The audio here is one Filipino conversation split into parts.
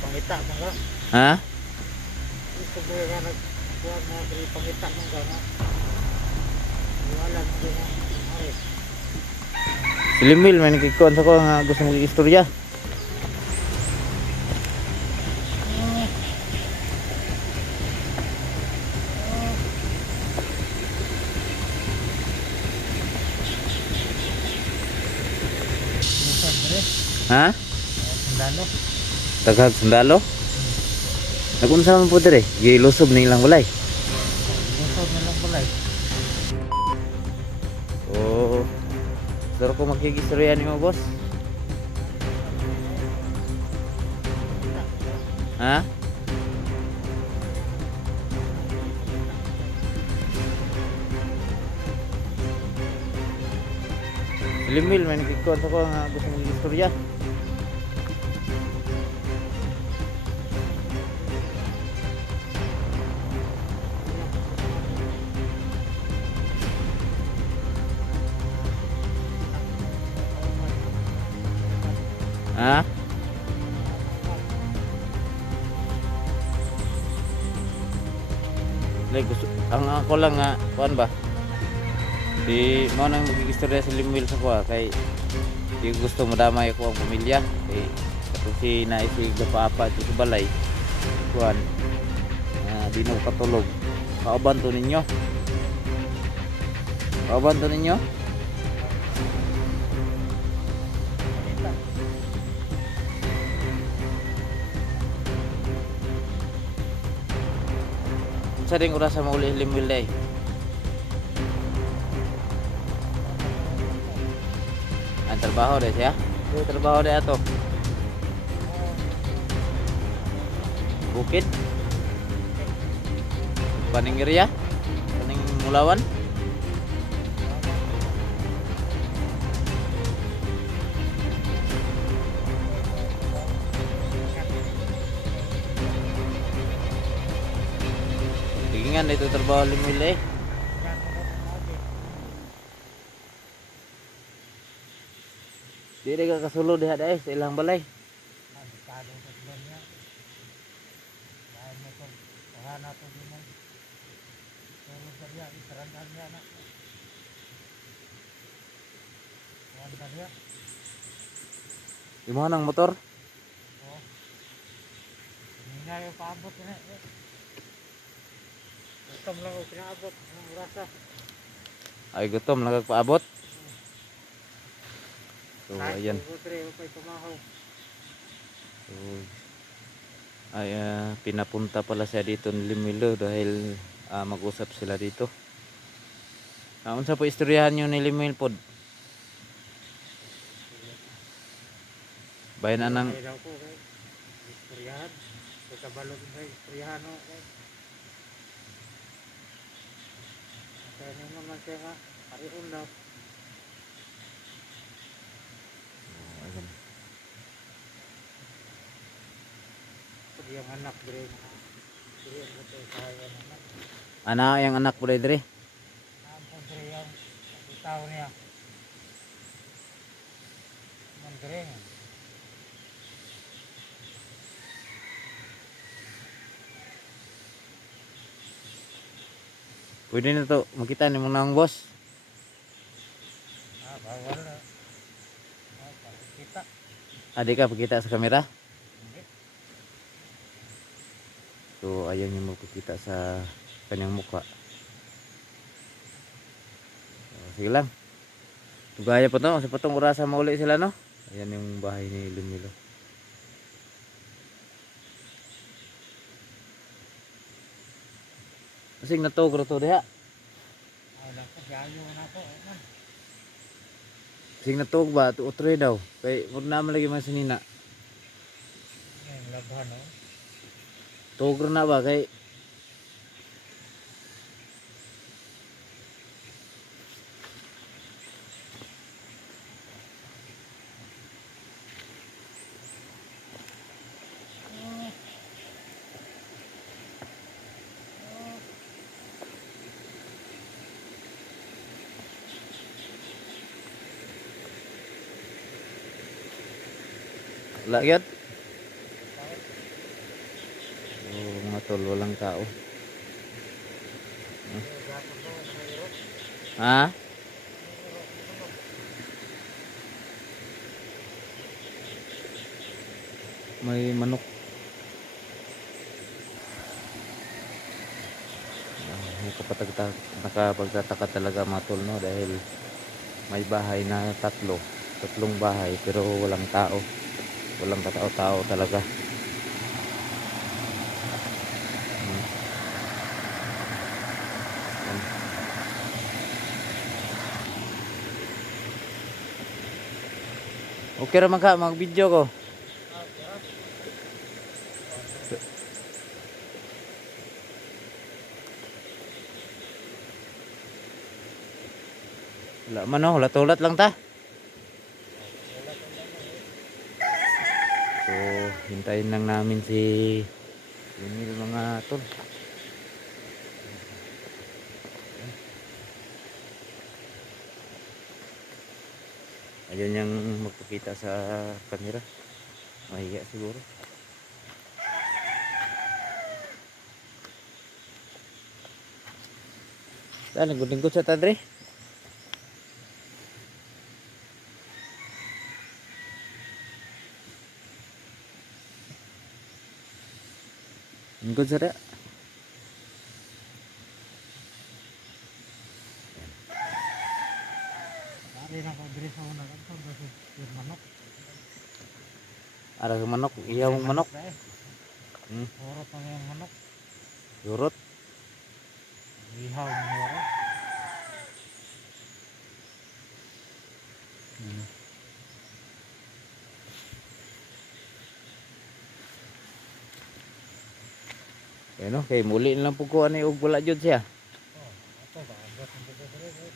Pangita mo nga. Ha? Gusto mo nga nagkuhan mo diri pangita mo nga. Wala mo nga. Ay. Silimil may nagkikuan sa ko nga gusto mong istorya. Ha? Sundalo. Tagag sundalo? Nagunsa man po dire? Gilusob na ilang balay. Gusto na lang balay. Oo. Saro ko makigistorya nimo, boss. Ha? Limil may nagkikuan sa ko nga gusto mong istorya. Ha? Like, gusto, ang ako lang nga, kuan ba? Di mo nang magigistorya sa Limil sa kuha kay di gusto madamay ako ang pamilya kay kung si naisi gapapa ito sa balay kuan di na ko katulog. Kauban to ninyo. Kauban to ninyo. Sa ring oras sa mauli Limil day. Ang trabaho deh siya. Yung trabaho deh ato. Bukid. Paning area. Paning Mulawan. Tingnan itu trabaho Limil eh. Di ka kasulo diha dai sa ilang balay. Di mo nang motor? Hindi nga yung paabot na. Gutom lang ako pinaabot ng orasa. Ay gutom nagpaabot. So ayan. So ay pinapunta pala siya dito ni Limilo dahil mag-usap sila dito. Unsa po istoryahan niyo ni Limil pod? Bayan anang istoryahan. Kabalog ng istoryahan no. Kaya naman siya nga pariun daw. Yung anak dire ana yang anak po dire. Ampun dire yung tao niya. Mandre. Pwede na to makita ni mo nang boss. Bawal na. Kita. Adik ka pakita sa kamera. So ayan yung makikita sa kanyang mukha. Sige lang. Tugaya pa to. Sa patong orasa mauli sila no. Ayan yung bahay ni Lumilo. Kasing natog to diha. Kasing natog ba? Utroy daw. Kay huwag naman lagi man sinina. Labhan no. Tugro na ba kay Wala gyud. Oh, mga tol, walang tao. Ha? May manok. Nakapagtataka talaga mga tol, no, dahil may bahay na tatlong bahay pero walang tao, walang katao-tao talaga. Hmm. Yan. Okay ra man ka mag video ko. Wala man, no, ulat-ulat lang ta. So, hintayin lang namin si Emil mga tol. Ayun yung magpakita sa camera. Mahiya siguro. Saan, lingkod sa tadre? Lingkod sa da. Dari na ko diri sa una kan kasi yung manok. Ada manok, iya mong manok. Hmm. Horot na yung manok. Yurot. Ihaw ng horot. Hmm. Ano, kay muli lang po ko ani og wala jud siya. Oh, ato ba ang gas ng diri.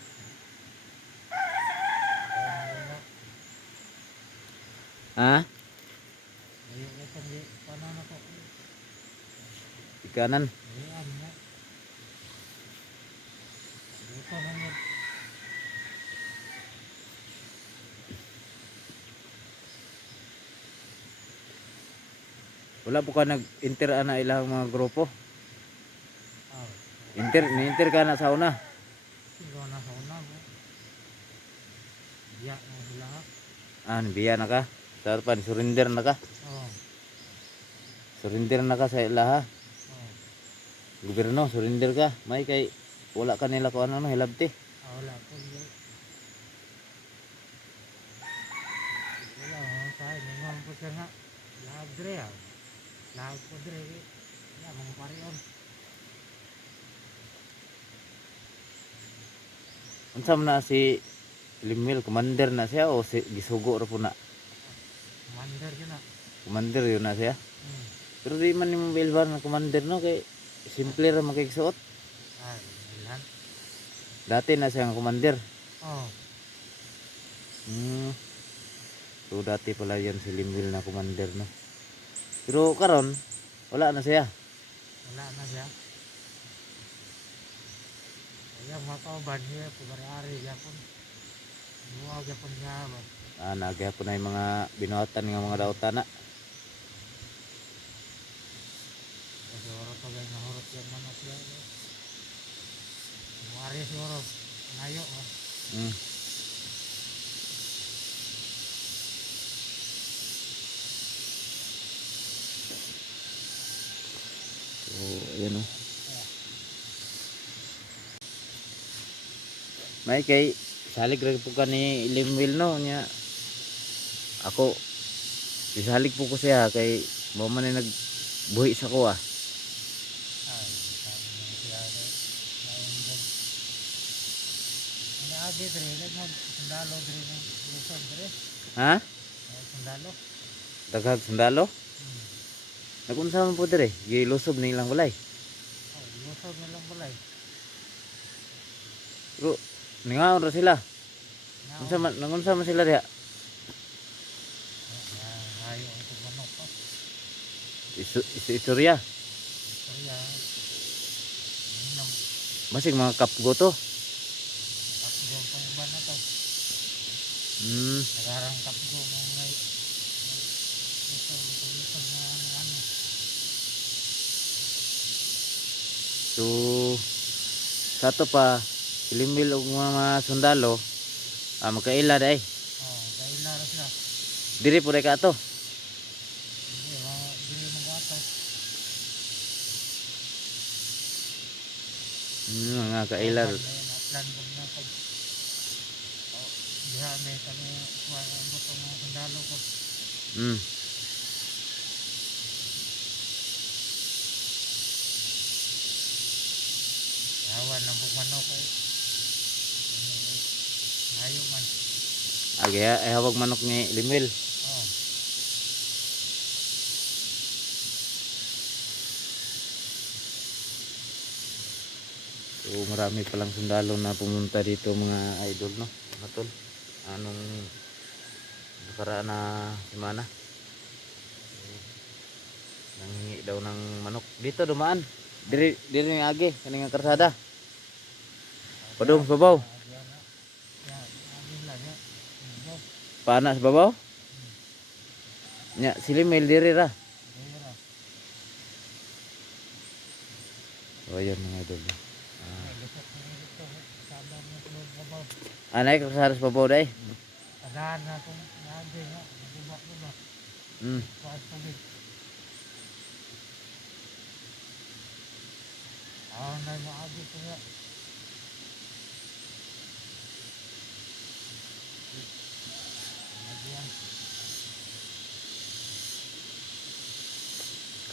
Ha? Ayo ko pang panan ako. Ikanan. Ayan na. Dito na yun. Wala po ka nag-enter ana ilang mga grupo. Ah, Ni-enter ka na sa una. siguro na sa una mo. Biyak mo sila ha. Biya na ka. Sa pan surrender na ka. Oh, Surrender na ka sa ila ha. oh. Gobyerno, surrender ka. May kay wala ka nila ko ano no hilabti. Wala po yun. Wala mo sa ningon po siya nga. Lahat dre ah. Lahat po dre. Ya, mga pariyon. Unsa man na si Limil, commander na siya o si gisugo ra po na? Commander yun ah. Commander yun na siya. Hmm. Pero di man ni Bilbar na commander no kay simple ra makigsuot. Ah, ilan? Dati na siya ang commander. Oh, So dati pala yan si Limil na commander no. Pero karon wala na siya. wala na siya. Kaya mga kauban niya, pumari-ari yapon. Buwag yapon niya ba? Nagyapon na yung mga binuhatan nga mga dautan na. Kasi horot pa ganyan, horot yung manok yan. Buwari siguro, ngayo oh. Hmm. So ayan o. May kay salig ra po ka ni Limil no nya. Ako isalig po ko siya kay mo man ay nagbuhi sa ko ah. Ay, sabi niya siya, lain dyan. Ang agi dre, sundalo dre ng lusog dre. Ha? Sundalo. Daghag sundalo? Hmm. Nagunsa man po dire, gilusob ni ilang balay. Oh, lusog na lang balay. Pero ningaon ra sila. Now, Nangunsa man sila diha? ngayo ang manok pa. Istorya. Kaya, minum. Masig mga kapgo to. Kapgo pang iba na to. Hmm. Nagarang kapgo mo ngay Ito na ano. So sa to pa ilimil og mga sundalo magkaila day. Kailan sila. Diri po ka to. Hindi mag-ato. Mga kailar. Plan ko na pag diha may kami ang butong mga sundalo ko. Yawan lang po manok ay ayo man. Agya ay hawag manok ni limil. So marami palang sundalo na pumunta dito mga idol, no, mga tol. Anong nakaraan na semana nanghingi daw ng manok dito dumaan diri ng agi kaning karsada padung sa babaw pana sa babaw nya silimil diri ra. O yun mga idol. Anay karsada sa babaw day. Agahan na itong nage nga. Diba? Kuhaan tubig. Na maagi ito nga.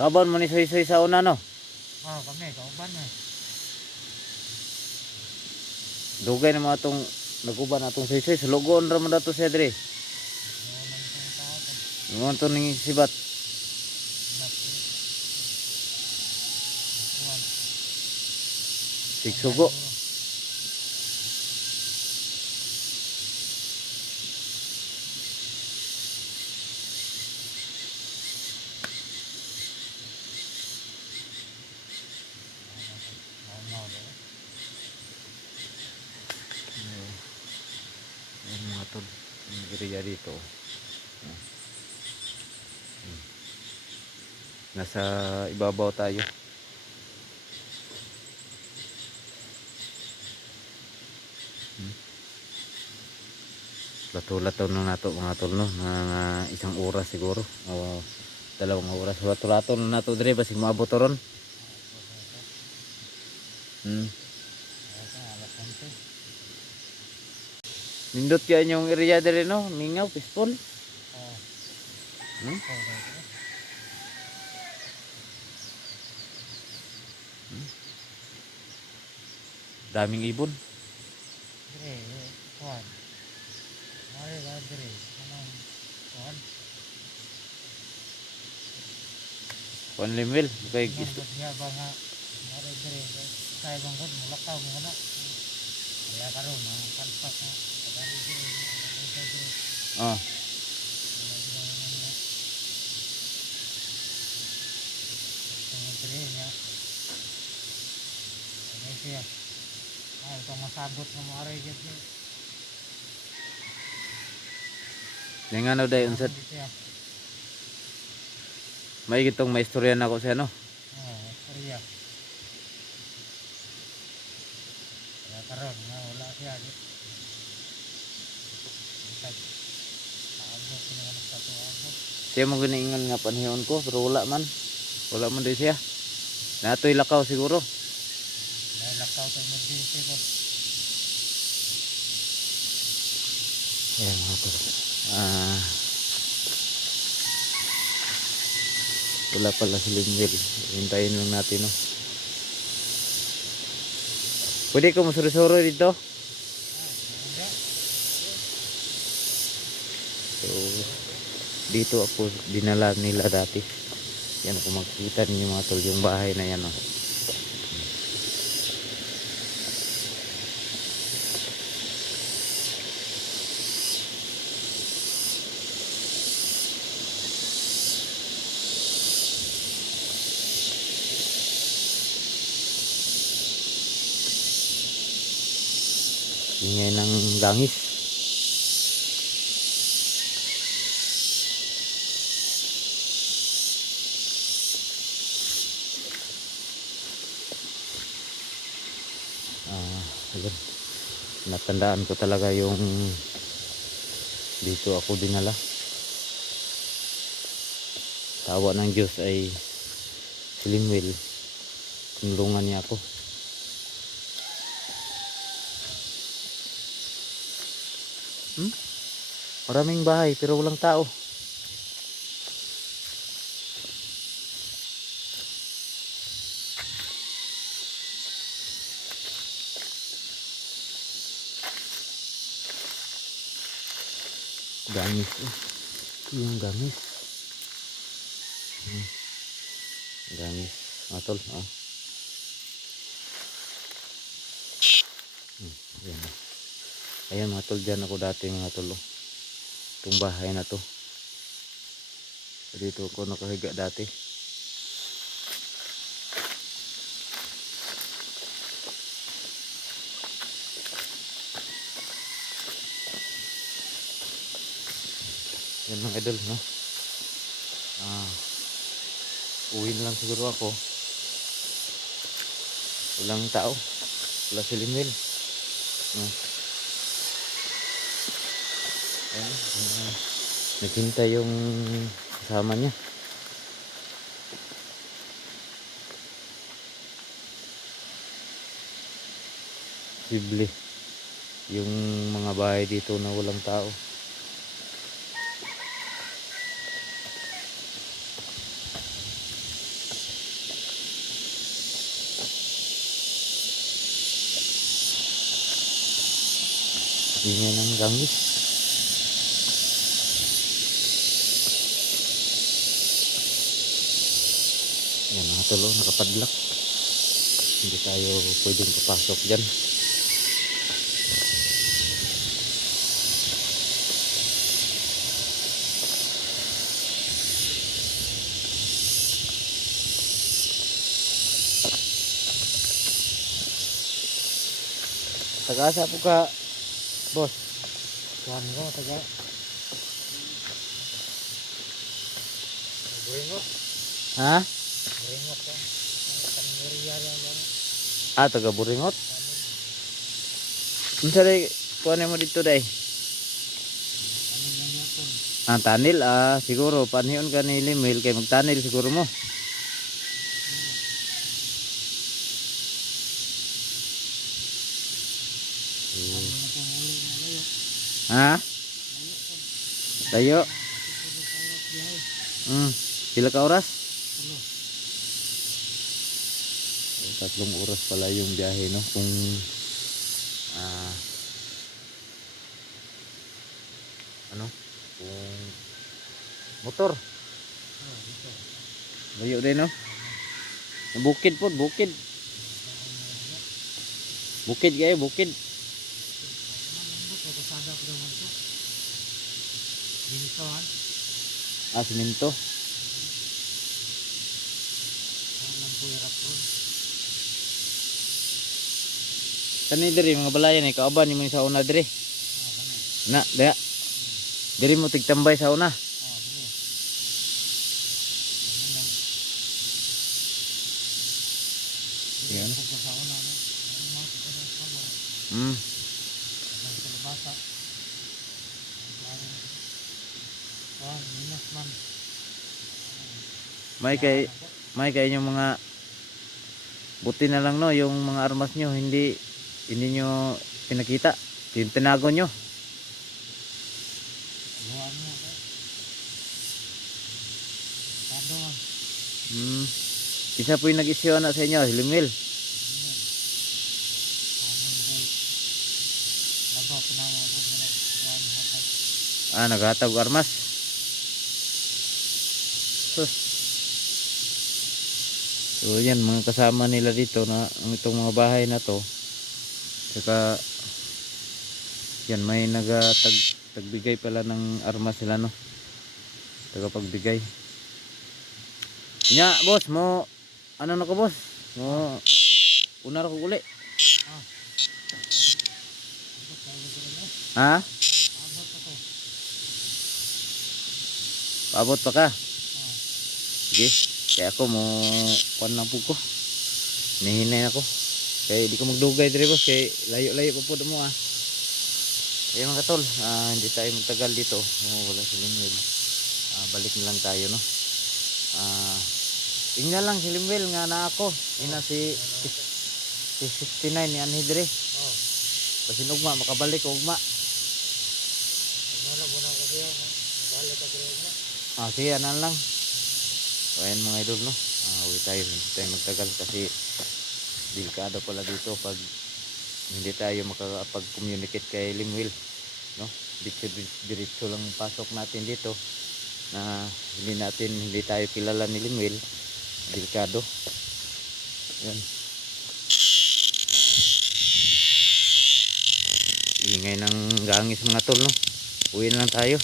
Kaban mo ni soy-soy sa una, no? Kami, kauban eh. Dugay na mga itong naguban na itong soy-soy. Sulugon raman na ito siya diri. Ngayon ito ning sibat. Sigsugo. Ayan mga tol. Ang giriya dito. Nasa ibabaw tayo. Lato-lato na nato mga tol, no, na isang oras siguro o 2 oras. Lato-lato na nato dire basig maabot ron. Nindot kaya yung area dire, no, mingaw peaceful. Daming ibon. Kuhaan. Mari ba dire? Anong kuhaan? Kuan limil kay Nandot niya ba nga? Mari dire. Kaya bang good, mulakaw mo na. Kaya karoon, mga kalpak na. Pagari dire. oh siya. Itong masabot na mo aray dyan. ning ano day unsad may gitong may istorya na ko siya, no. Korea. Kaya karoon nga wala siya. Abot ko naman sa ito abot. Siya mo giniingon nga panahon ko pero wala man din siya. Natoy lakaw siguro. Lakaw sa emergency ko. Ayan mga tol. Wala pala si Limwell. Hintayin lang natin, no. Pwede ko masuro-suro dito. So dito ako dinala nila dati. Yan ako makikita ninyo mga tol yung bahay na yan, no. Ingay ng langis. Ayun. Natandaan ko talaga yung dito ako dinala. Tawa ng Diyos ay si Limuel. Tinulungan niya ako. Maraming bahay pero walang tao. Gamis. Yung gamis. Gamis. Matol. Ayan. Ayan mga tol, dyan ako dati mga tol. Itong bahay na to. Dito ako nakahiga dati. Yan mga idol, no? Uwi na lang siguro ako. Walang tao. Wala si Limuel. Ayan. Naghintay yung kasama niya. Posible yung mga bahay dito na walang tao. Ingay ng gangis. Yan mga tol, nakapadlock. Hindi tayo pwedeng papasok dyan. Taga-asa po ka, boss? Kuhan ko, taga. Buringot. Ha? Buringot ka. Kanangiriya yan. Taga Buringot? Unsa day kuan mo dito day? Ano lang yaton? Tanil siguro panhion ka ni Limuel kay magtanil siguro mo. Ano na pong uli na layo. Ha? Layo po. Tayo. Tulo ka oras biyahe. Pila ka oras? Tulo. 3 oras pala yung biyahe, no? Kung kung motor. Dito. Layo din, no? Bukid po, bukid. Bukid kayo, bukid. Kasada po naman ito. Ginitoan. Siminto. Alam po yung rapon. Kani diri mga balayan ay kauban ni mo sa una diri. Na, daya. Diri mo tigtambay sa una. Yan. May kay inyong mga buti na lang, no, yung mga armas nyo hindi nyo pinakita, tinago nyo. Isa po yung nag-isyo na sa inyo, si Limuel. Naghatag armas. So yan, mga kasama nila dito na itong mga bahay na to. Saka yan, may tagbigay pala ng armas sila, no? Tagapagbigay. Nya, boss, mo ano na ko, boss? Mo una ra ko uli. Ha? Paabot pa ka? Sige. Kaya ako mo kuan lang po ko. Nihinay ako. Kay di ko magdugay dire boss kay layo-layo pa pud mo ah. Ayun mga tol, hindi tayo magtagal dito. Wala si Limwell. Balik na lang tayo no. Ingna lang si Limwell nga na ako. Ina si 69 ni Anhi dire. Oh. Basin ugma makabalik ugma. Ano na kasi yan. Balik ka rin na. Sige anan lang. So ayan mga idol no. Uwi tayo, hindi tayo magtagal kasi delikado pala dito pag hindi tayo makakapag-communicate kay Limwell no. Diretso lang pasok natin dito na hindi tayo kilala ni Limwell, delikado. Yan. Ingay ng gangis mga tol no. Uwi na lang tayo.